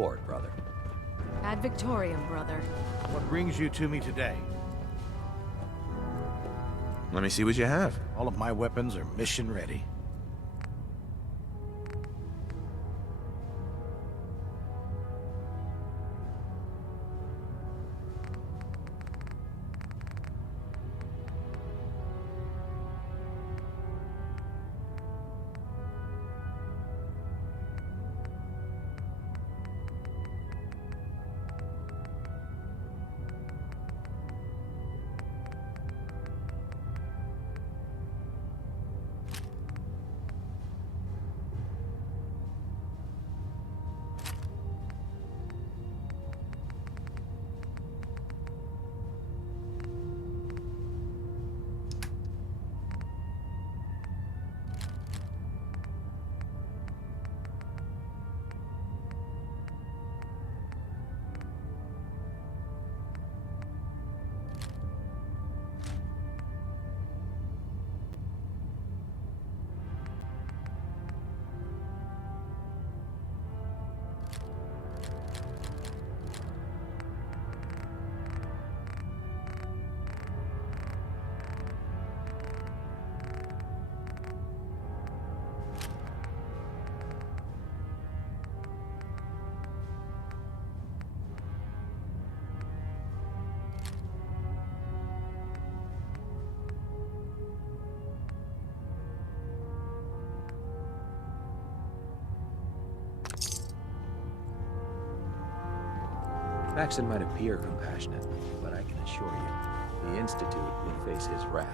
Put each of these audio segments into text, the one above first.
aboard, brother. Ad Victoriam, brother. What brings you to me today? Let me see what you have. All of my weapons are mission ready. Faxon might appear compassionate, but I can assure you, the Institute will face his wrath.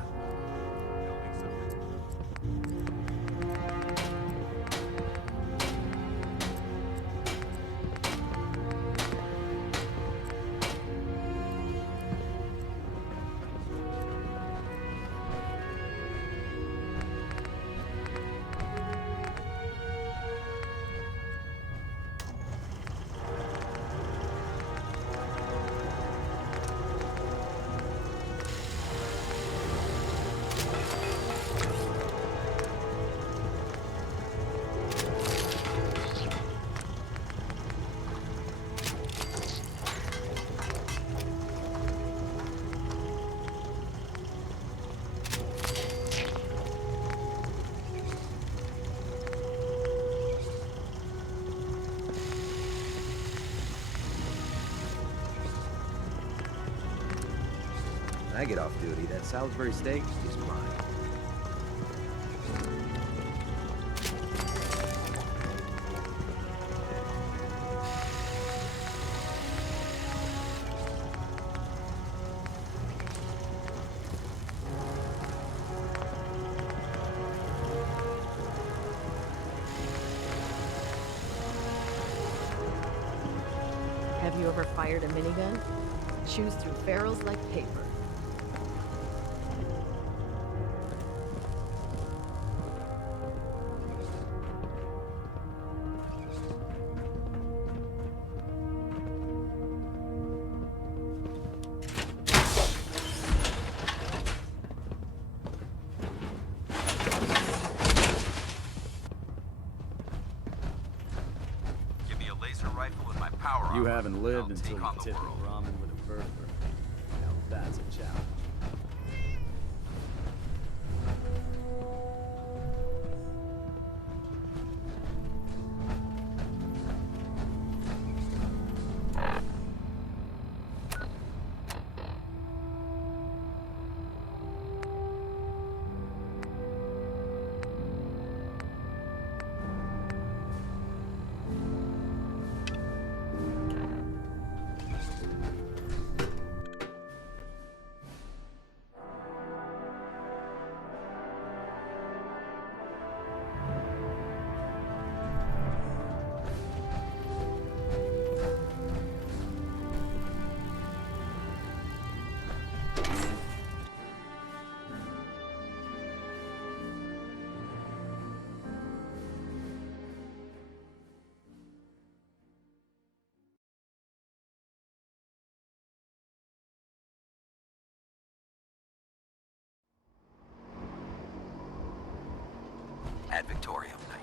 When I get off duty, that Salisbury steak is mine. Have you ever fired a minigun? Chews through barrels like paper. You haven't lived until you tip ramen with a burger. Now that's a challenge. Ad Victoriam night.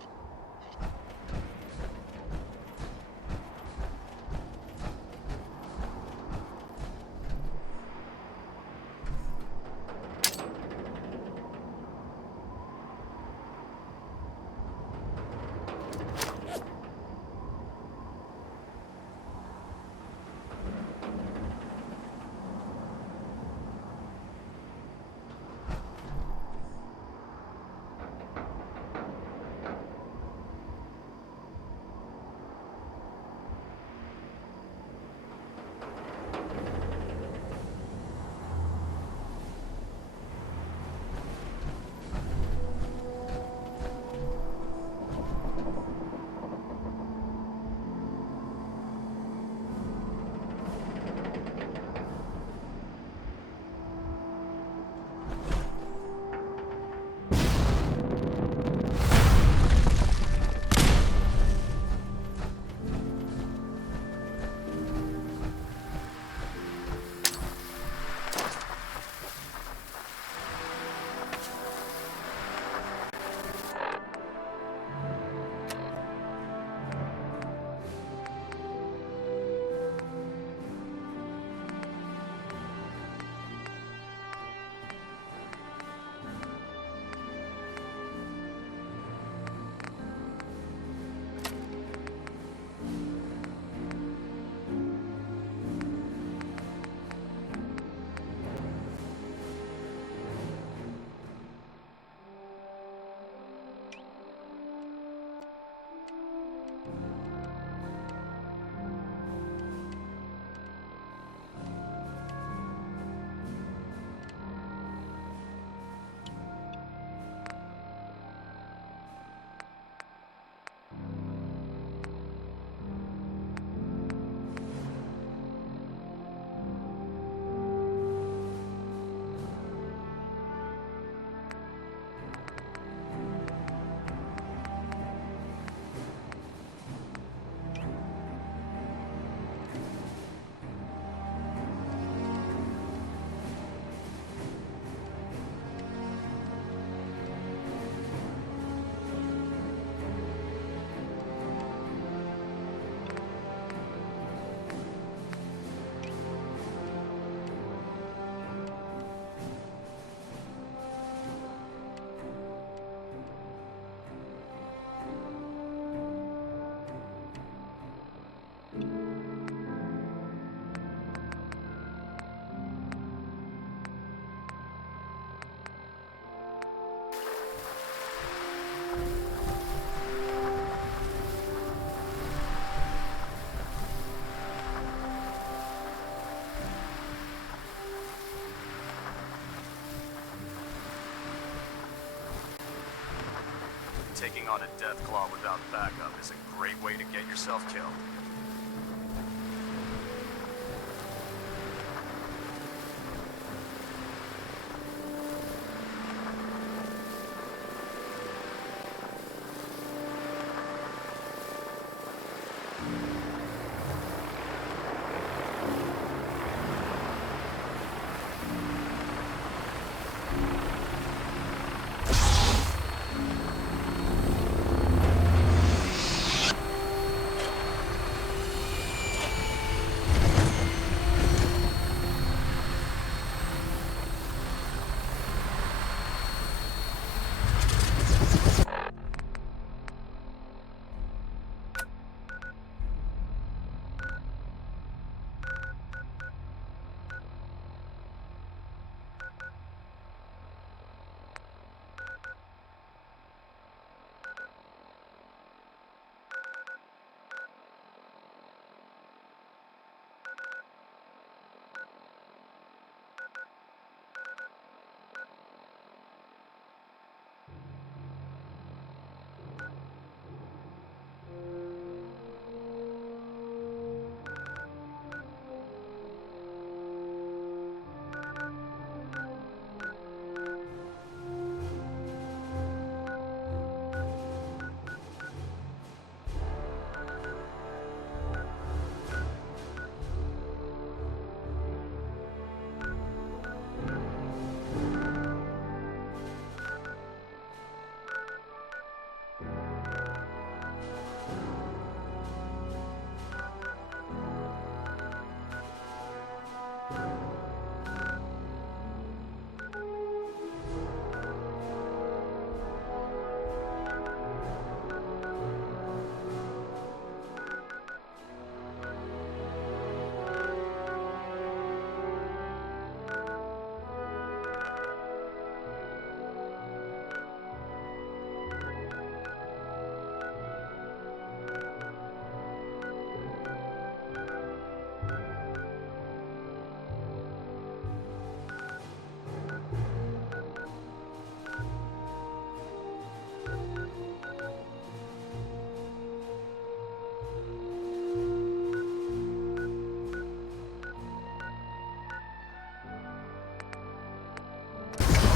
taking on a Deathclaw without backup is a great way to get yourself killed.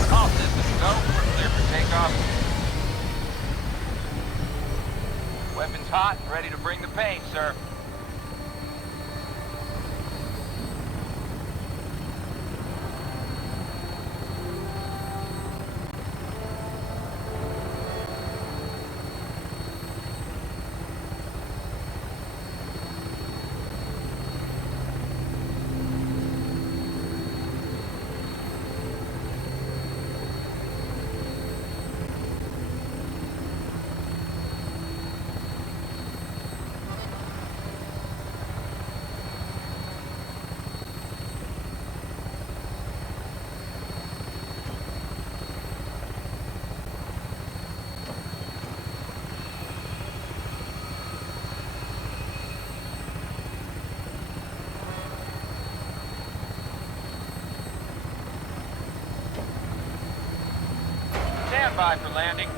All systems go. We're clear for takeoff. Weapons hot and ready to bring the pain, sir. Stand by for landing.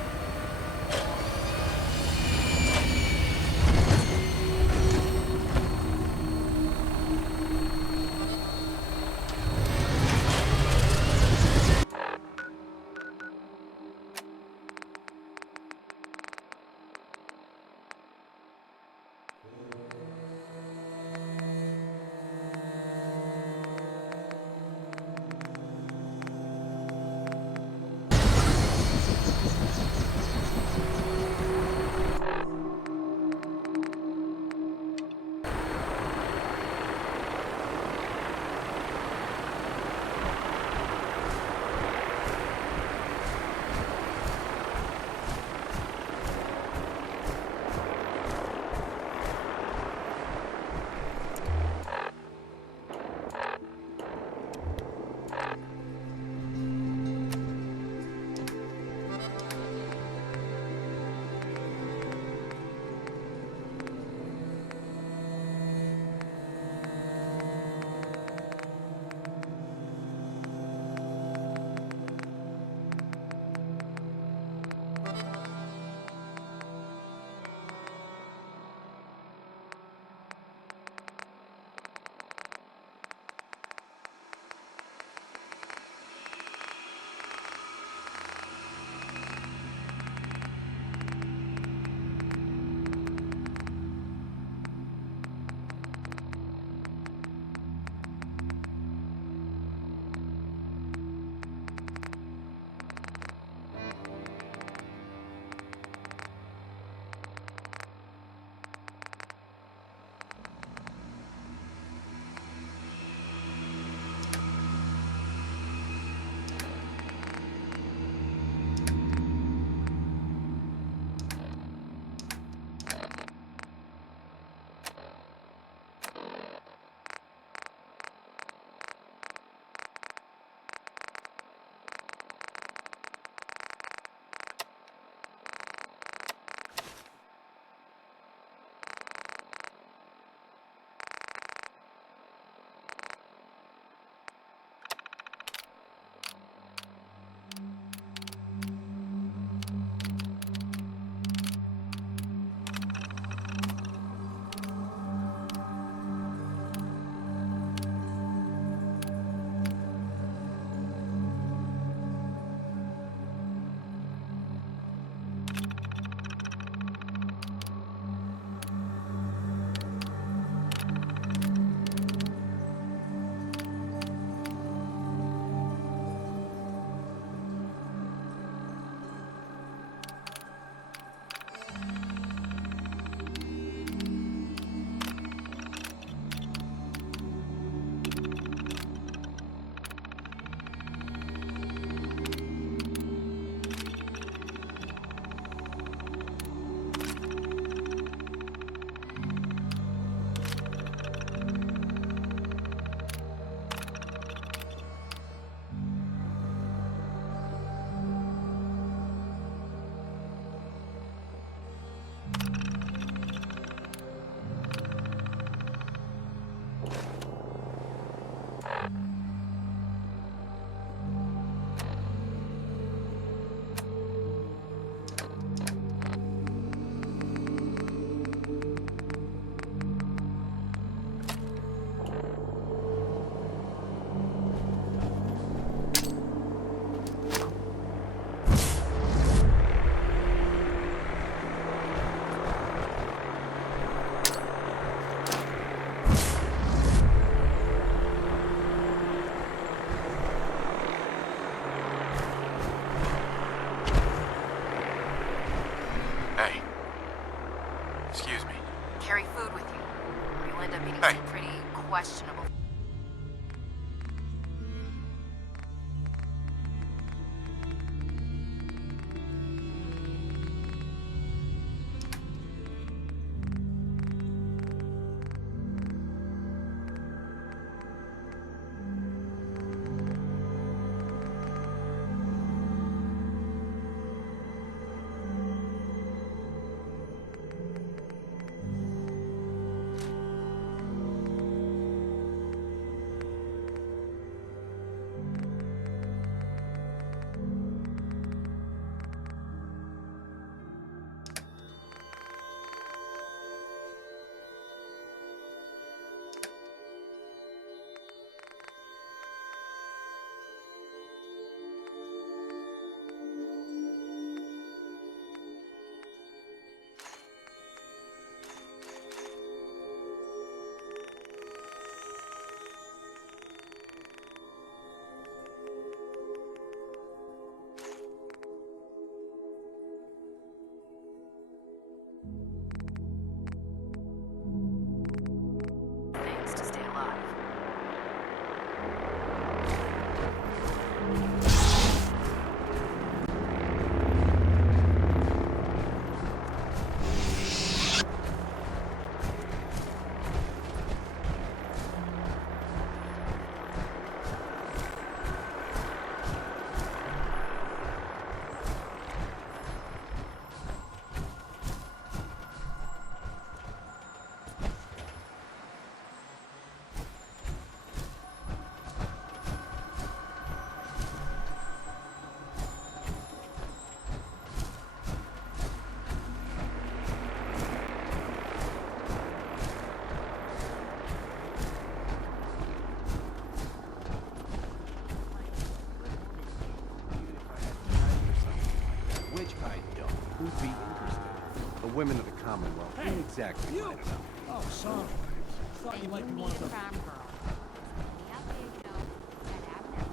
Who'd be interested? The women of the Commonwealth ain't exactly You! lining up. Oh, sorry. Thought you might be one of the... Farm girl. Me out there, you know, that avenue.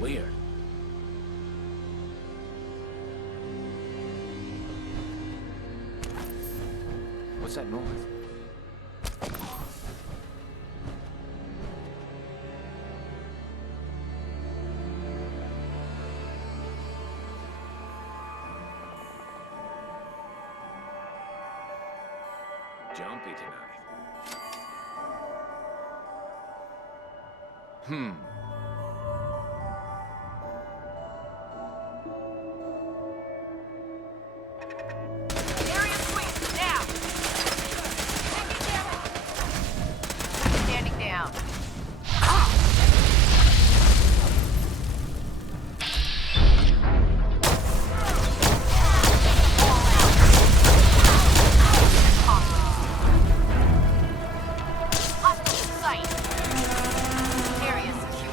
Weird. What's that noise? Jumpy tonight. Area sweep, now! Taking damage! Standing down. Hostile in sight. Area secure.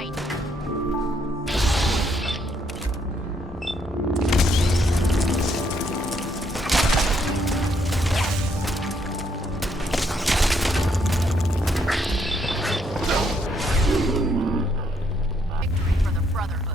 fight. Victory for the Brotherhood.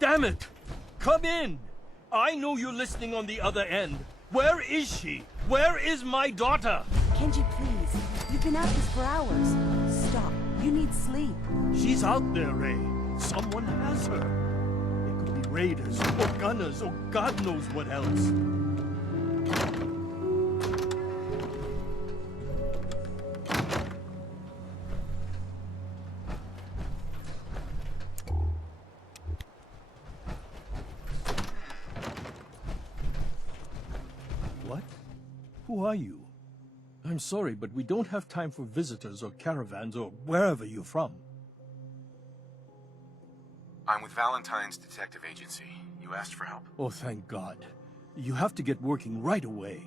Damn it! Come in! I know you're listening on the other end. Where is she? Where is my daughter? Kenji, please. You've been at this for hours. Stop. You need sleep. She's out there, Ray. Someone has her. It could be raiders, or gunners, or God knows what else. What? Who are you? I'm sorry, but we don't have time for visitors or caravans or wherever you're from. I'm with Valentine's Detective Agency. You asked for help. Oh, thank God. You have to get working right away.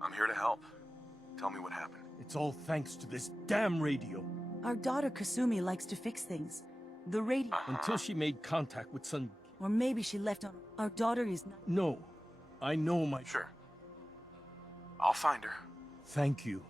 I'm here to help. Tell me what happened. It's all thanks to this damn radio. Our daughter Kasumi likes to fix things. The radio... Until she made contact with some... Or maybe she left on... Our daughter is not... No. I know my... Sure. I'll find her. Thank you.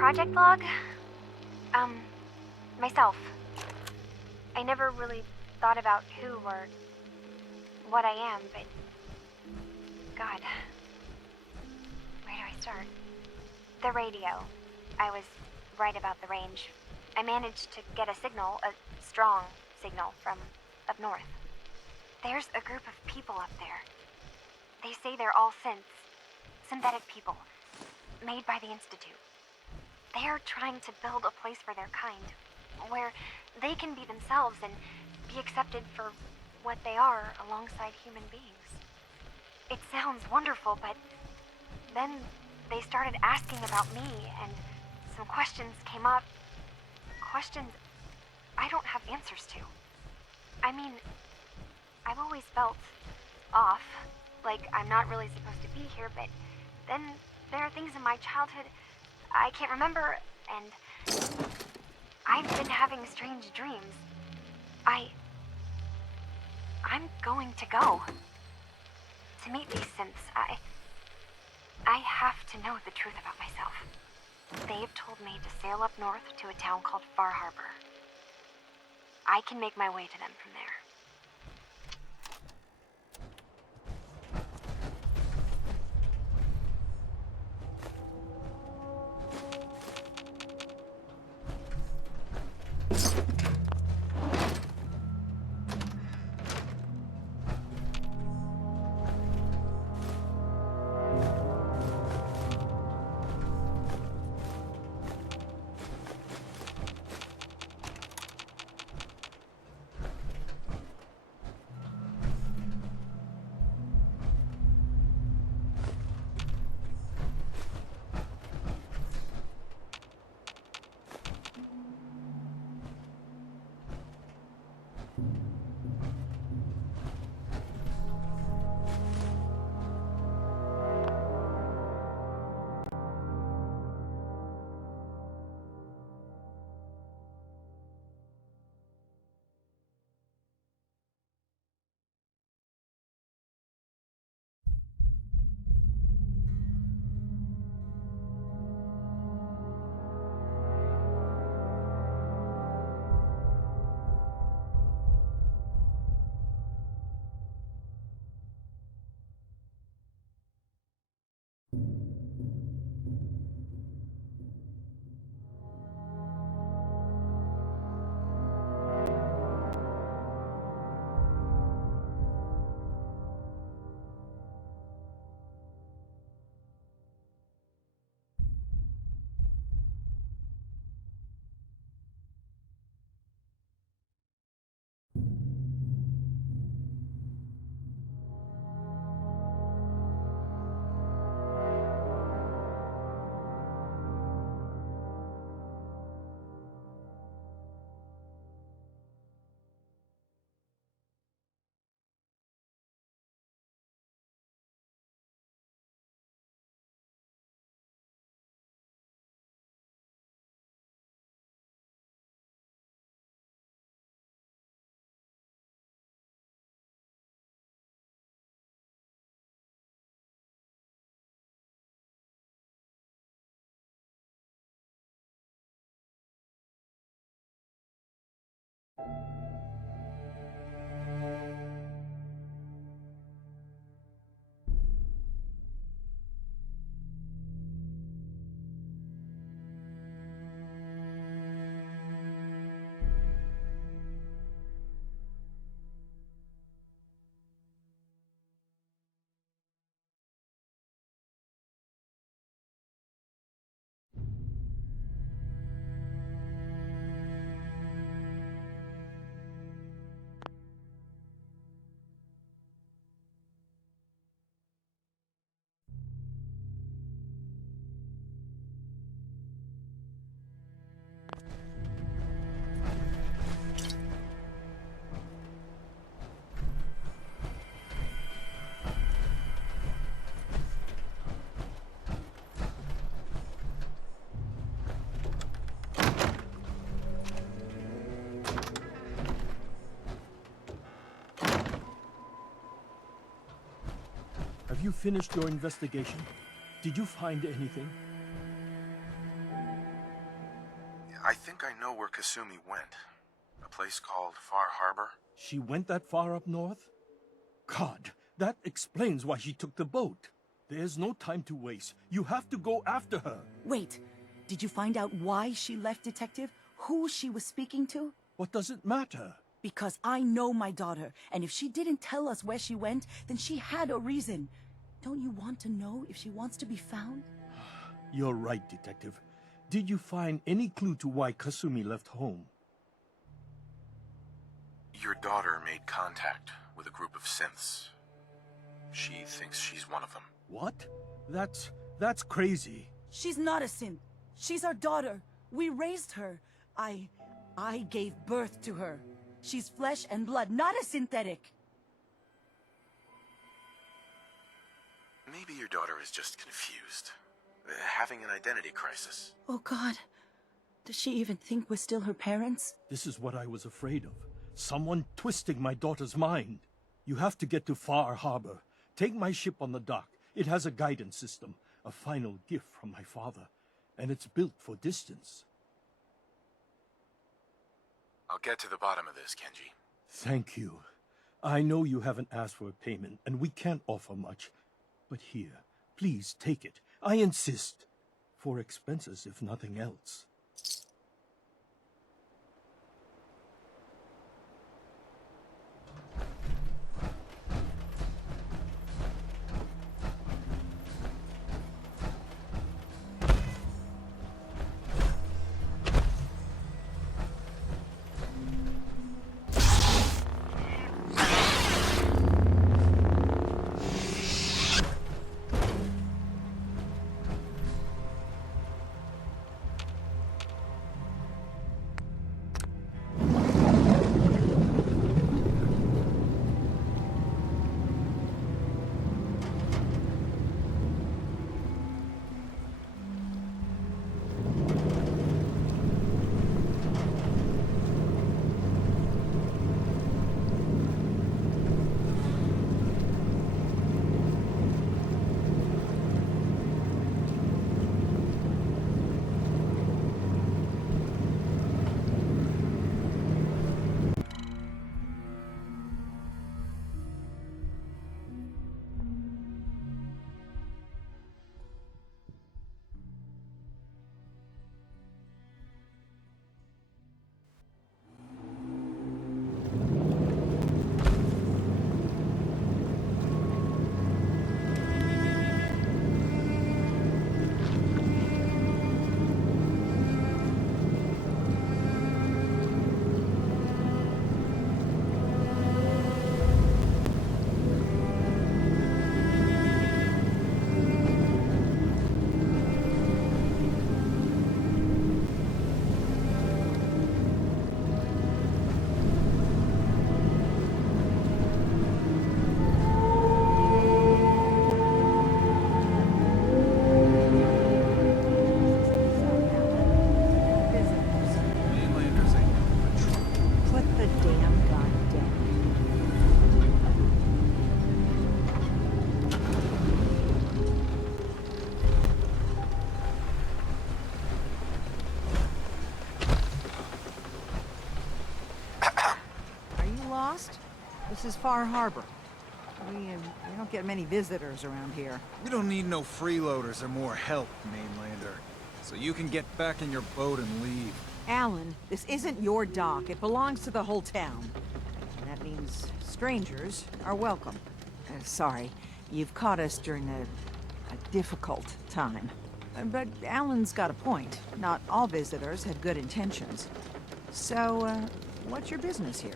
project log? Myself. I never really thought about who or what I am, but... God. Where do I start? The radio. I was right about the range. I managed to get a signal, a strong signal, from up north. There's a group of people up there. They say they're all synthetic people, made by the Institute. They are trying to build a place for their kind, where they can be themselves and be accepted for what they are alongside human beings. It sounds wonderful, but then they started asking about me, and some questions came up. Questions I don't have answers to. I mean, I've always felt off, like I'm not really supposed to be here, but then there are things in my childhood I can't remember, and I've been having strange dreams. I'm going to go to meet these synths. I have to know the truth about myself. They've told me to sail up north to a town called Far Harbor. I can make my way to them from there. Have you finished your investigation? Did you find anything? I think I know where Kasumi went. A place called Far Harbor. She went that far up north? God, that explains why she took the boat. There's no time to waste. You have to go after her. Wait, did you find out why she left, Detective? Who she was speaking to? What does it matter? Because I know my daughter, and if she didn't tell us where she went, then she had a reason. Don't you want to know if she wants to be found? You're right, Detective. Did you find any clue to why Kasumi left home? Your daughter made contact with a group of synths. She thinks she's one of them. What? That's crazy. She's not a synth. She's our daughter. We raised her. I gave birth to her. She's flesh and blood, not a synthetic. Maybe your daughter is just confused. Having an identity crisis. Oh, God. Does she even think we're still her parents? This is what I was afraid of. Someone twisting my daughter's mind. You have to get to Far Harbor. Take my ship on the dock. It has a guidance system, a final gift from my father, and it's built for distance. I'll get to the bottom of this, Kenji. Thank you. I know you haven't asked for a payment, and we can't offer much. But here, please take it. I insist. For expenses, if nothing else. This is Far Harbor. We don't get many visitors around here. We don't need no freeloaders or more help, mainlander. So you can get back in your boat and leave. Alan, this isn't your dock. It belongs to the whole town. And that means strangers are welcome. Sorry, you've caught us during a difficult time. But Alan's got a point. Not all visitors have good intentions. So, what's your business here?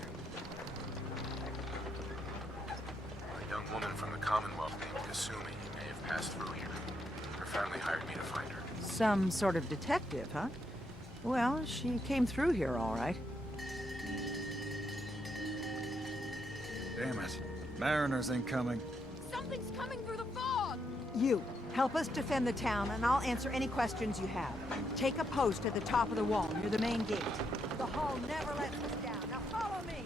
A young woman from the Commonwealth named Kasumi may have passed through here. Her family hired me to find her. Some sort of detective, huh? Well, she came through here all right. Damn it. Mariners incoming. Something's coming through the fog! You, help us defend the town, and I'll answer any questions you have. Take a post at the top of the wall, near the main gate. The hall never lets us down. Now follow me!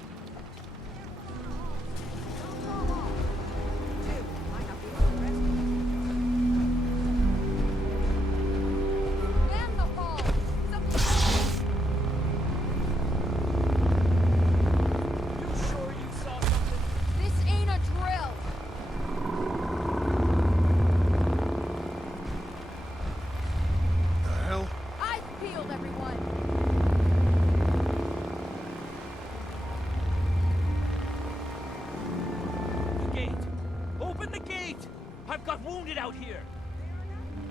crowded out here!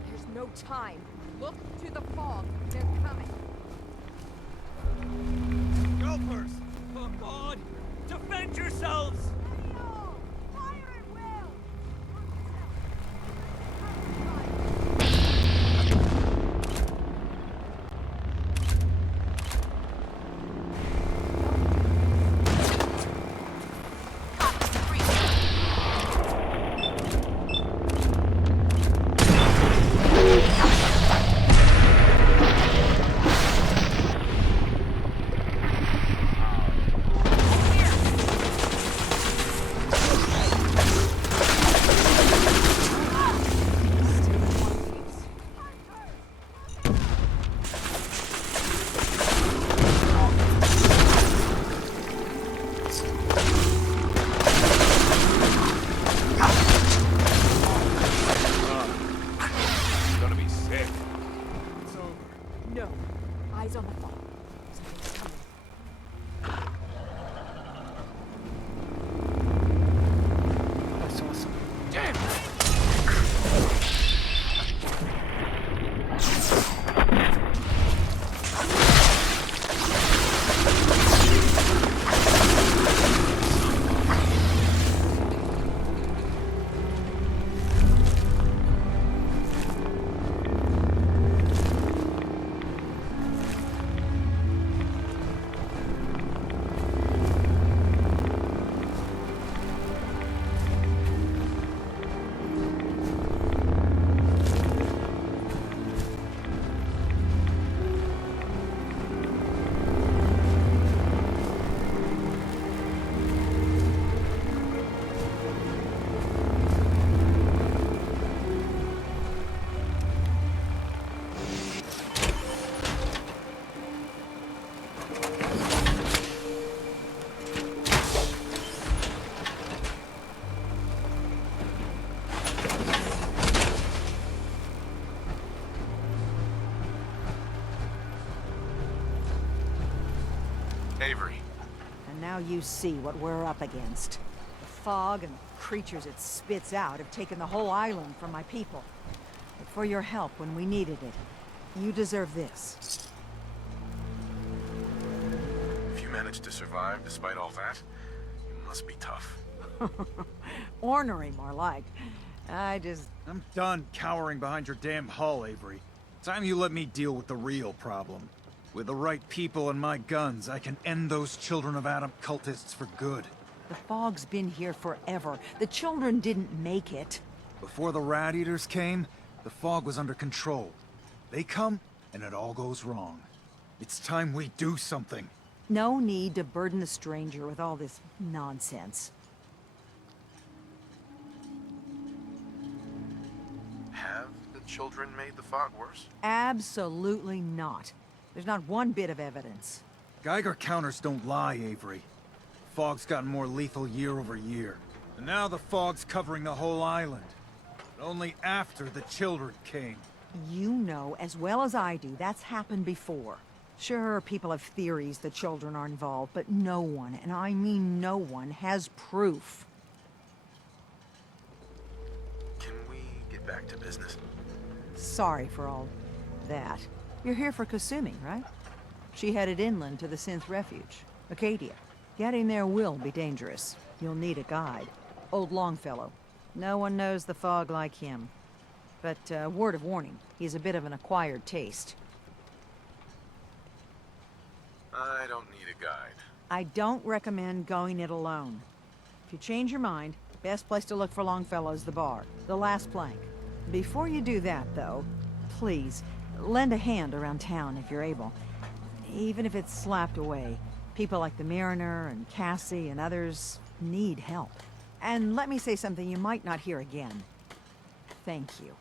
There's no time. Look to the fog. They're coming. Scalpers! Oh God! Defend yourselves! No. Eyes on the fog. Something's coming. I saw something. Damn! Avery. And now you see what we're up against. The fog and the creatures it spits out have taken the whole island from my people. But for your help when we needed it, you deserve this. If you managed to survive despite all that, it must be tough. Ornery, more like. I'm done cowering behind your damn hull, Avery. Time you let me deal with the real problem. With the right people and my guns, I can end those Children of Adam cultists for good. The fog's been here forever. The children didn't make it. Before the Rat Eaters came, the fog was under control. They come, and it all goes wrong. It's time we do something. No need to burden the stranger with all this nonsense. Have the children made the fog worse? Absolutely not. There's not one bit of evidence. Geiger counters don't lie, Avery. Fog's gotten more lethal year over year. And now the fog's covering the whole island. But only after the children came. You know as well as I do that's happened before. Sure, people have theories the children are involved, but no one, and I mean no one, has proof. Can we get back to business? Sorry for all that. You're here for Kasumi, right? She headed inland to the Synth Refuge, Acadia. Getting there will be dangerous. You'll need a guide. Old Longfellow. No one knows the fog like him. But, word of warning, he's a bit of an acquired taste. I don't need a guide. I don't recommend going it alone. If you change your mind, best place to look for Longfellow's the bar, the last plank. Before you do that, though, please, lend a hand around town if you're able. Even if it's slapped away. People like the Mariner and Cassie and others need help. And let me say something you might not hear again. Thank you.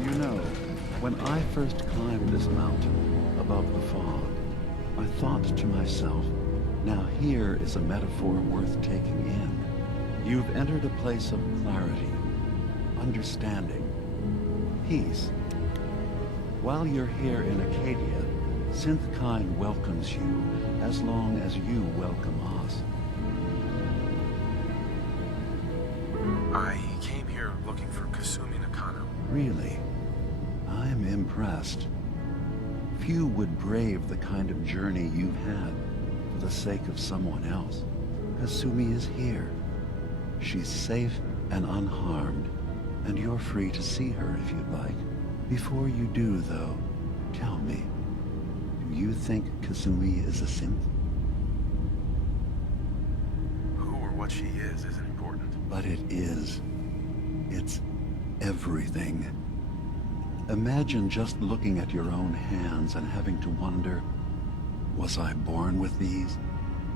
You know, when I first climbed this mountain above the fog, I thought to myself, now here is a metaphor worth taking in. You've entered a place of clarity, understanding, peace. While you're here in Acadia, Synthkind welcomes you as long as you welcome us. I came here looking for Kasumi Nakano. Really? I'm impressed. Few would brave the kind of journey you've had for the sake of someone else. Kasumi is here. She's safe and unharmed, and you're free to see her if you'd like. Before you do, though, tell me, do you think Kasumi is a synth? Who or what she is isn't important. But it is. It's everything. Imagine just looking at your own hands and having to wonder, was I born with these,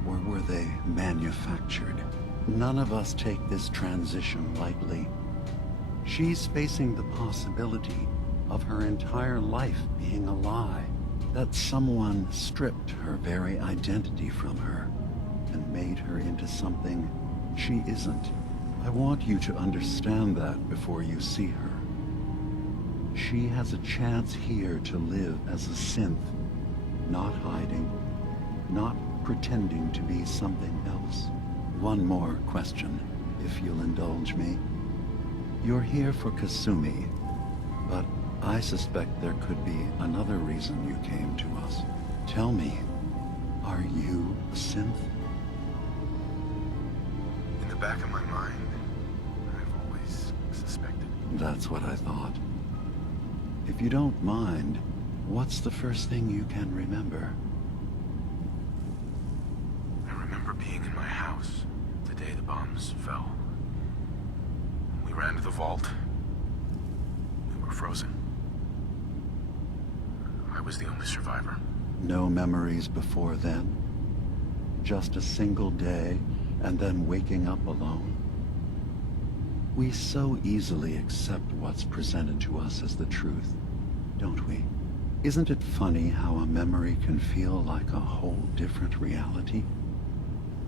or were they manufactured? None of us take this transition lightly. She's facing the possibility of her entire life being a lie, that someone stripped her very identity from her and made her into something she isn't. I want you to understand that before you see her. She has a chance here to live as a synth, not hiding, not pretending to be something else. One more question, if you'll indulge me. You're here for Kasumi, but I suspect there could be another reason you came to us. Tell me, are you a synth? In the back of my mind, I've always suspected. That's what I thought. If you don't mind, what's the first thing you can remember? I remember being in my house the day the bombs fell. We ran to the vault. We were frozen. I was the only survivor. No memories before then? Just a single day, and then waking up alone? We so easily accept what's presented to us as the truth, don't we? Isn't it funny how a memory can feel like a whole different reality?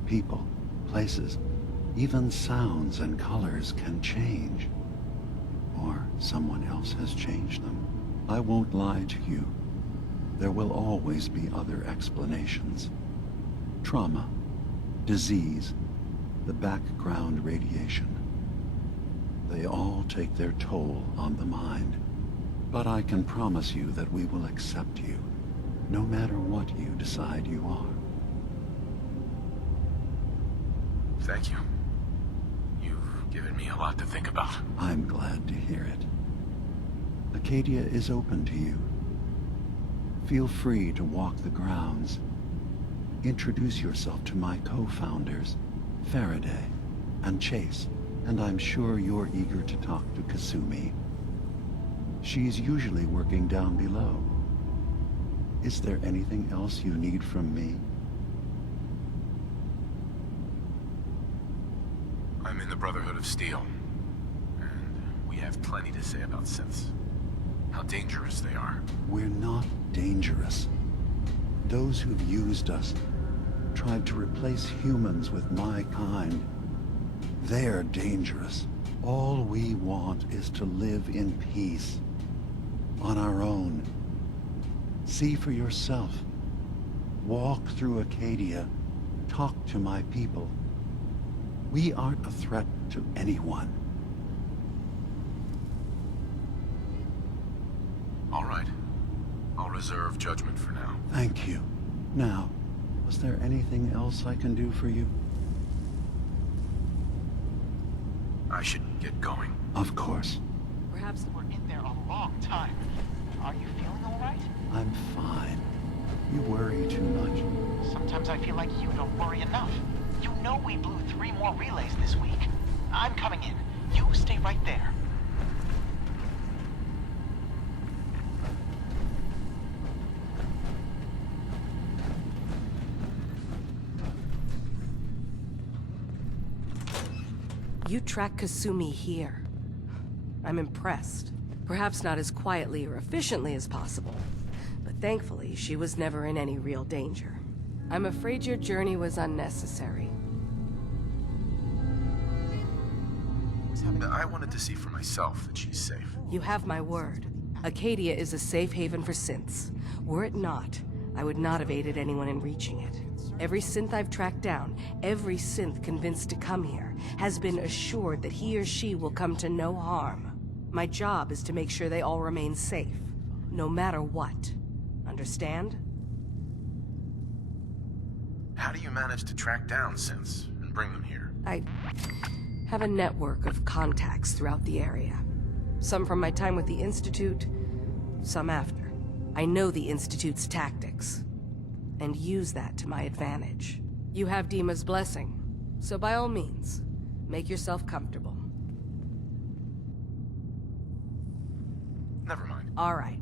People, places, even sounds and colors can change. Or someone else has changed them. I won't lie to you. There will always be other explanations. Trauma, disease, the background radiation. They all take their toll on the mind. But I can promise you that we will accept you, no matter what you decide you are. Thank you. You've given me a lot to think about. I'm glad to hear it. Acadia is open to you. Feel free to walk the grounds. Introduce yourself to my co-founders, Faraday and Chase, and I'm sure you're eager to talk to Kasumi. She's usually working down below. Is there anything else you need from me? I'm in the Brotherhood of Steel, and we have plenty to say about synths. How dangerous they are. We're not dangerous. Those who've used us, tried to replace humans with my kind, they're dangerous. All we want is to live in peace, on our own. See for yourself. Walk through Acadia. Talk to my people. We aren't a threat to anyone. All right. I'll reserve judgment for now. Thank you. Now, was there anything else I can do for you? I should get going. Of course. Perhaps we're in there a long time. Are you feeling all right? I'm fine. You worry too much. Sometimes I feel like you don't worry enough. You know we blew 3 more relays this week. I'm coming in. You stay right there. You track Kasumi here. I'm impressed. Perhaps not as quietly or efficiently as possible, but thankfully she was never in any real danger. I'm afraid your journey was unnecessary. I wanted to see for myself that she's safe. You have my word. Acadia is a safe haven for synths. Were it not, I would not have aided anyone in reaching it. Every synth I've tracked down, every synth convinced to come here, has been assured that he or she will come to no harm. My job is to make sure they all remain safe, no matter what. Understand? How do you manage to track down synths and bring them here? I have a network of contacts throughout the area. Some from my time with the Institute, some after. I know the Institute's tactics, and use that to my advantage. You have Dima's blessing, so by all means, make yourself comfortable. Never mind. All right.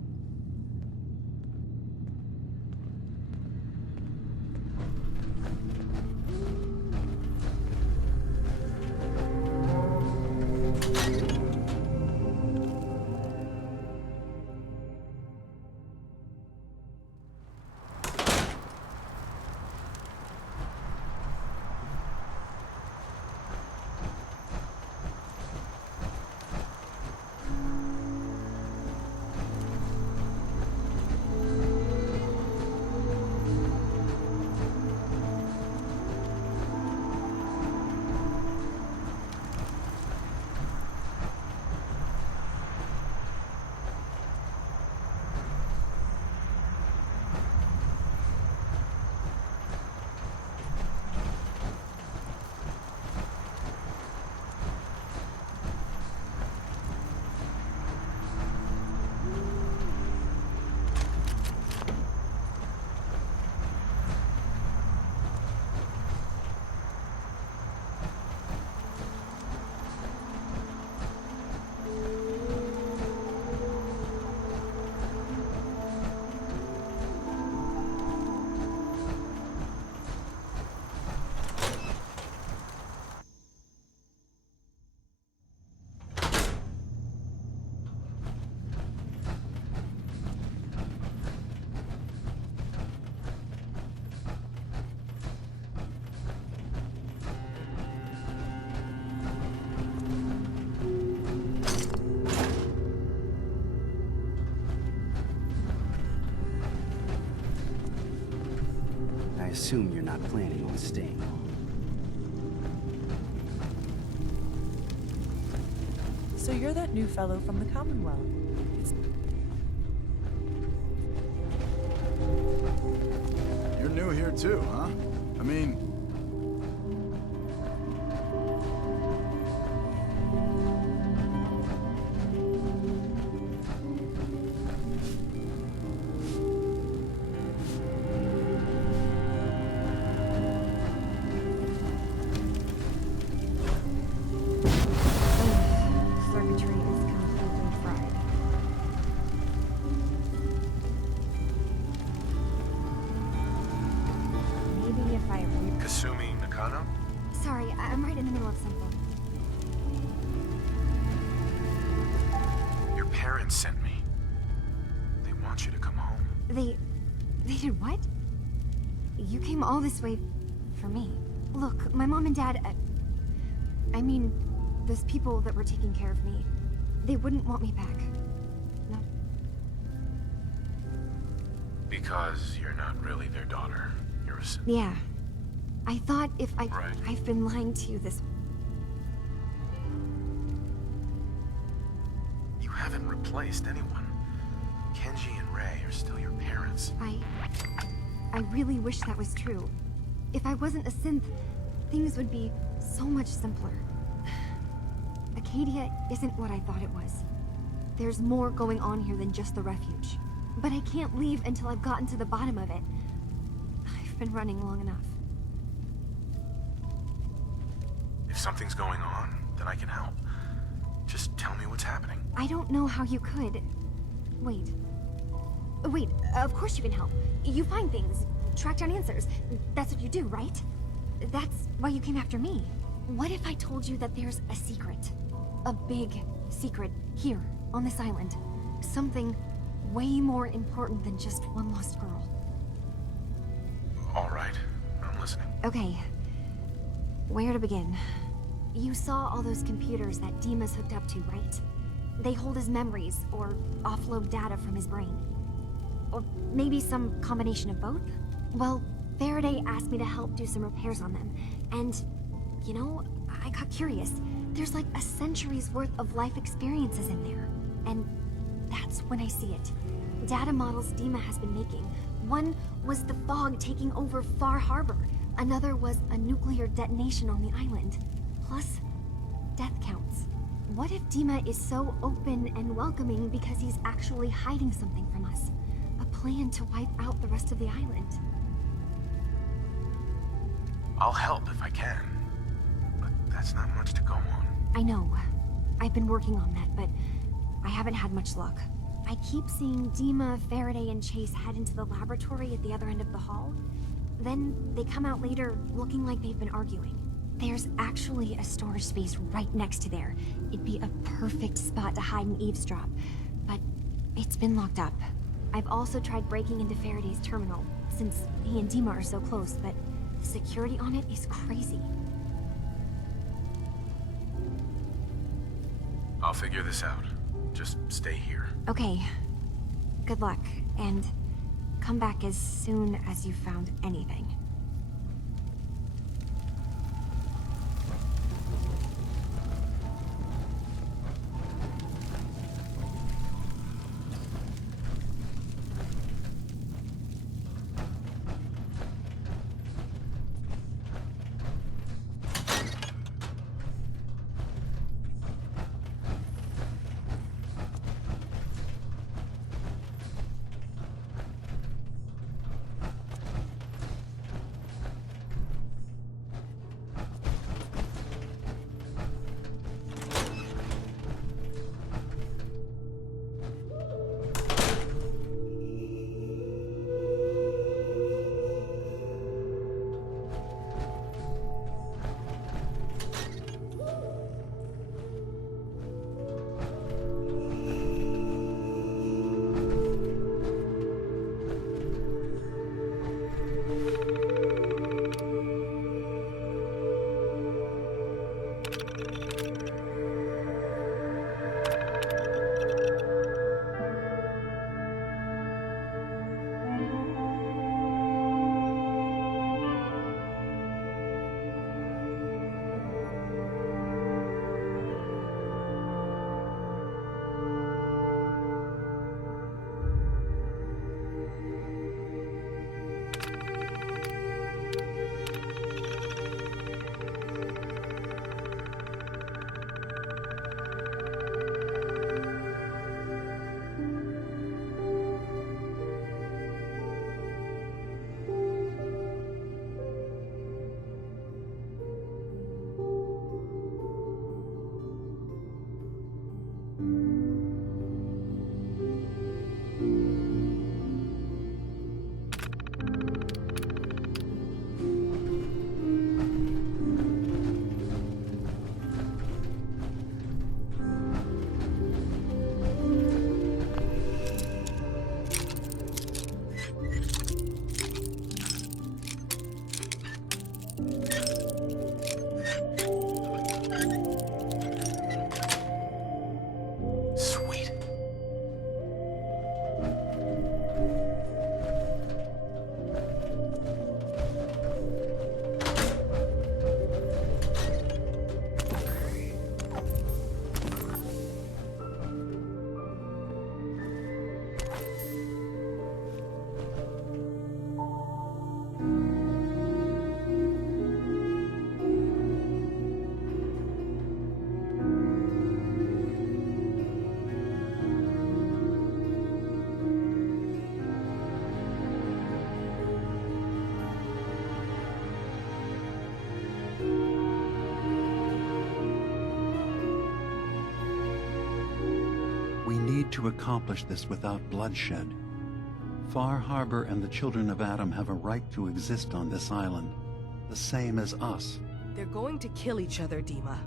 I assume you're not planning on staying long. So you're that new fellow from the Commonwealth. You're new here too, huh? I mean... Kasumi Nakano? Sorry, I'm right in the middle of something. Your parents sent me. They want you to come home. They did what? You came all this way for me. Look, my mom and dad, I mean, those people that were taking care of me, they wouldn't want me back. No. Because you're not really their daughter. You're a synth. Yeah. I thought if Right. I've been lying to you this... You haven't replaced anyone. Kenji and Ray are still your parents. I I really wish that was true. If I wasn't a synth, things would be so much simpler. Acadia isn't what I thought it was. There's more going on here than just the refuge. But I can't leave until I've gotten to the bottom of it. I've been running long enough. If something's going on, then I can help. Just tell me what's happening. I don't know how you could. Wait. Wait, of course you can help. You find things, track down answers. That's what you do, right? That's why you came after me. What if I told you that there's a secret? A big secret here, on this island. Something way more important than just one lost girl. All right, I'm listening. Okay. Where to begin? You saw all those computers that Dima's hooked up to, right? They hold his memories, or offload data from his brain. Or maybe some combination of both? Well, Faraday asked me to help do some repairs on them, and, you know, I got curious. There's like a century's worth of life experiences in there, and that's when I see it. Data models Dima has been making. One was the fog taking over Far Harbor. Another was a nuclear detonation on the island. Plus, death counts. What if Dima is so open and welcoming because he's actually hiding something from us? A plan to wipe out the rest of the island. I'll help if I can, but that's not much to go on. I know. I've been working on that, but I haven't had much luck. I keep seeing Dima, Faraday, and Chase head into the laboratory at the other end of the hall. Then they come out later looking like they've been arguing. There's actually a storage space right next to there. It'd be a perfect spot to hide and eavesdrop, but it's been locked up. I've also tried breaking into Faraday's terminal, since he and Dima are so close, but the security on it is crazy. I'll figure this out. Just stay here. Okay. Good luck, and come back as soon as you've found anything. need to accomplish this without bloodshed. Far Harbor and the children of Adam have a right to exist on this island, the same as us. They're going to kill each other, Dima.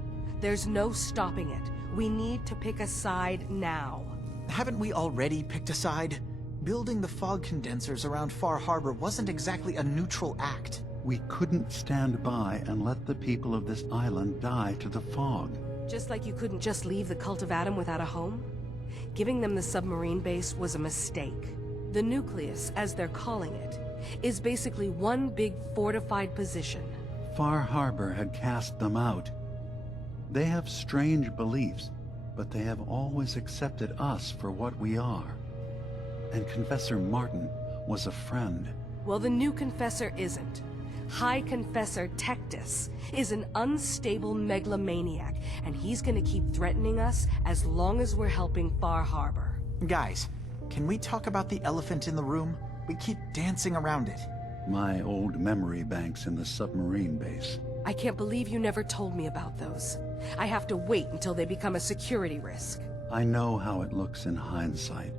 There's no stopping it. We need to pick a side now. Haven't we already picked a side? Building the fog condensers around Far Harbor wasn't exactly a neutral act. We couldn't stand by and let the people of this island die to the fog. Just like you couldn't just leave the Cult of Adam without a home? Giving them the submarine base was a mistake. The nucleus, as they're calling it, is basically one big fortified position. Far Harbor had cast them out. They have strange beliefs, but they have always accepted us for what we are. And Confessor Martin was a friend. Well, the new Confessor isn't. High Confessor Tectus is an unstable megalomaniac, and he's gonna keep threatening us as long as we're helping Far Harbor. Guys, can we talk about the elephant in the room? We keep dancing around it. My old memory banks in the submarine base. I can't believe you never told me about those. I have to wait until they become a security risk. I know how it looks in hindsight,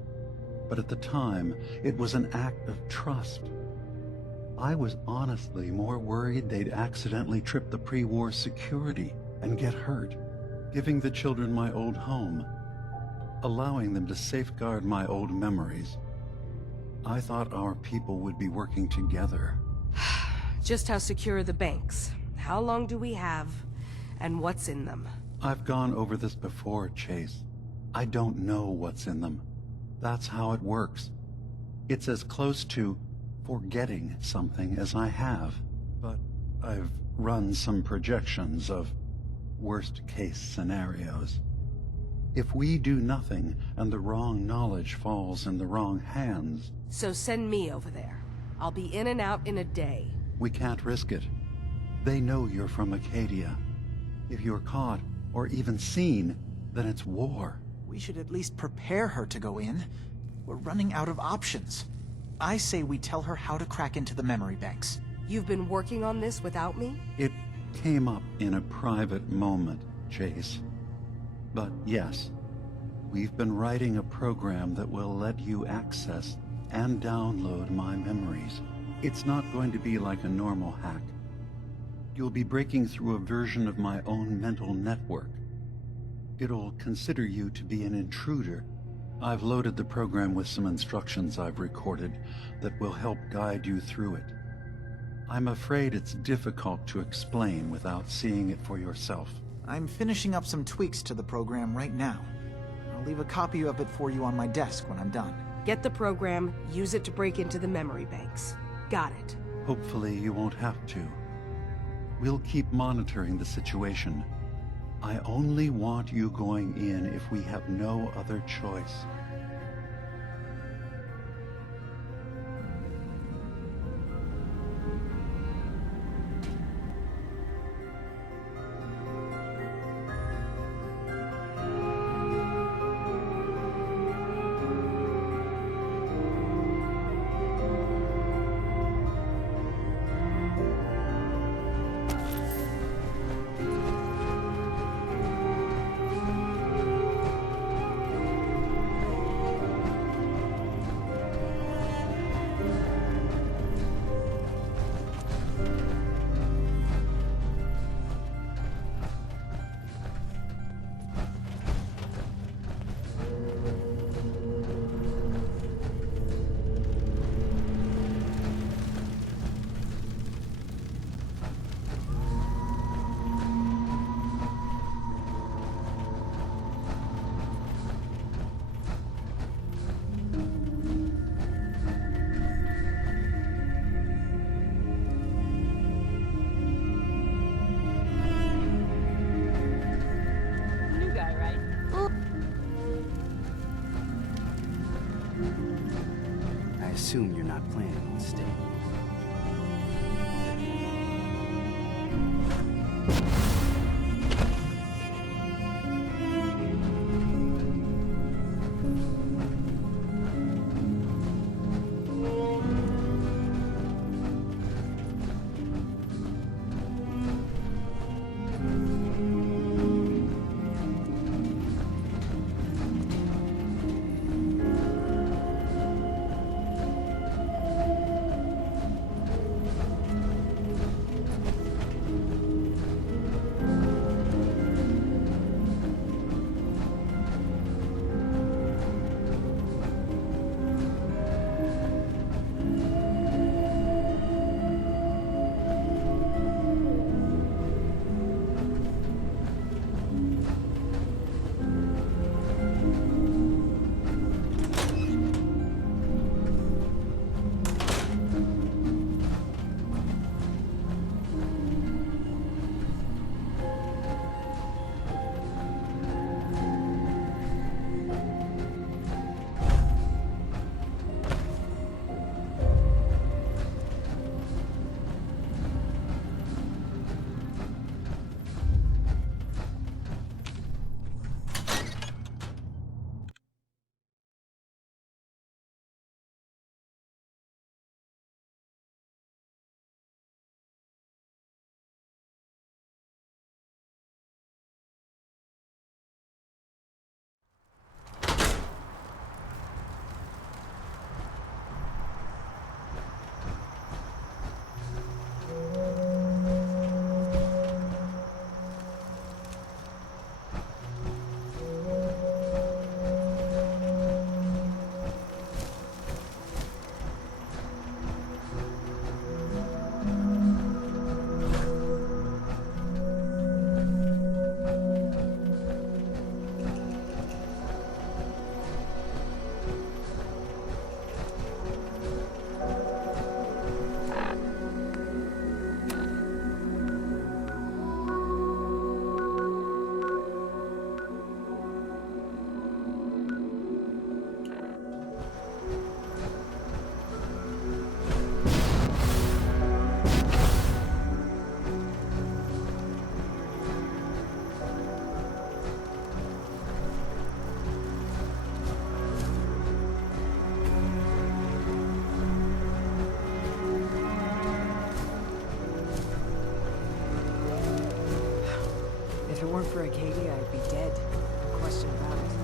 but at the time, it was an act of trust. I was honestly more worried they'd accidentally trip the pre-war security and get hurt, giving the children my old home, allowing them to safeguard my old memories. I thought our people would be working together. Just how secure are the banks? How long do we have? And what's in them? I've gone over this before, Chase. I don't know what's in them. That's how it works. It's as close to forgetting something as I have. But I've run some projections of worst-case scenarios. If we do nothing and the wrong knowledge falls in the wrong hands... So send me over there. I'll be in and out in a day. We can't risk it. They know you're from Acadia. If you're caught, or even seen, then it's war. We should at least prepare her to go in. We're running out of options. I say we tell her how to crack into the memory banks. You've been working on this without me? It came up in a private moment, Chase. But yes, we've been writing a program that will let you access and download my memories. It's not going to be like a normal hack. You'll be breaking through a version of my own mental network. It'll consider you to be an intruder. I've loaded the program with some instructions I've recorded that will help guide you through it. I'm afraid it's difficult to explain without seeing it for yourself. I'm finishing up some tweaks to the program right now. I'll leave a copy of it for you on my desk when I'm done. Get the program, use it to break into the memory banks. Got it. Hopefully you won't have to. We'll keep monitoring the situation. I only want you going in if we have no other choice. I assume you're not planning on staying. for Acadia, I'd be dead. No question about it.